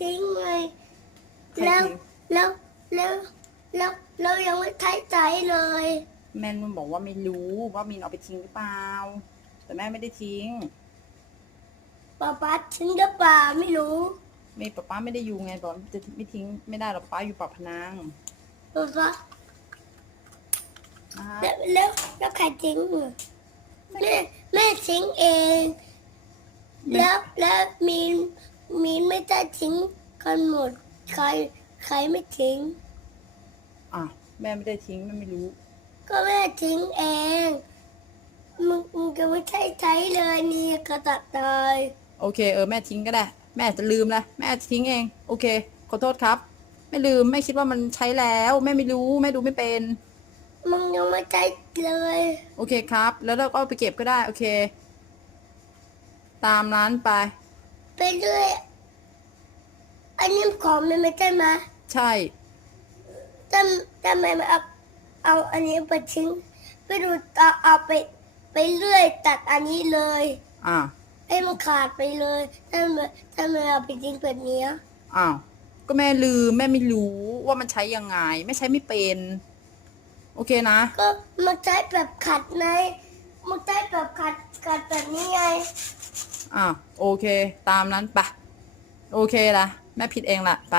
ทิ้งไงใครแล้วทิ้งแล้วแล้วแล้วแล้วยังไม่ใช้ใจเลยแม่นุ่นบอกว่าไม่รู้ว่ามินเอาไปทิ้งหรือเปล่า แต่แม่ไม่ได้ทิ้งป้าป้าทิ้งหรือเปล่าไม่รู้ ไม่ป้าป้าไม่ได้อยู่ไงบอกจะไม่ทิ้งไม่ได้หรอกป้าอยู่ปากพนังป้าป้านะคะแล้วแล้วแล้วใครทิ้งอะแม่แม่ทิ้งเอง แล้วแล้วมีนมีน ไม่ได้ทิ้งกันหมด ใคร ใครไม่ทิ้ง อะแม่ไม่ได้ทิ้งแม่ไม่รู้ ก็แม่ทิ้งเอง มึงมึงก็ไม่ใช่ใช้เลยนี่กระตัดตายโอเคเออแม่ทิ้งก็ได้ แม่อาจจะลืมนะแม่อาจจะทิ้งเอง โอเค ขอโทษครับ ไม่ลืมแม่คิดว่ามันใช้แล้วแม่ไม่รู้แม่ดูไม่เป็น มึงยังไม่ใช้เลย โอเคครับ แล้วเราก็เอาไปเก็บก็ได้ โอเค ตามร้านไป ไปเรื่อยอั นนี้ของมันไม่ใช่ไหมใช่ทำทำไมไม่เอาเอาอันนี้ไปทิ้งไปดูเอาเอาไป ไปเรื่อยตัดอันนี้เลยอ่าให้มันขาดไปเลยถ้ามันถ้ามันเอาไปทิ้งแบบเนี้ยอ้าวก็แม่ลืมแม่ไม่รู้ว่ามันใช้ยังไงแม่ใช้ไม่เป็น โอเคนะ ก็มันใช้แบบขัดในมันใช้แบบขัดขัดแบบนี้ไงอ่าโอเค ตามนั้นปะโอเคละ แม่ผิดเองละไป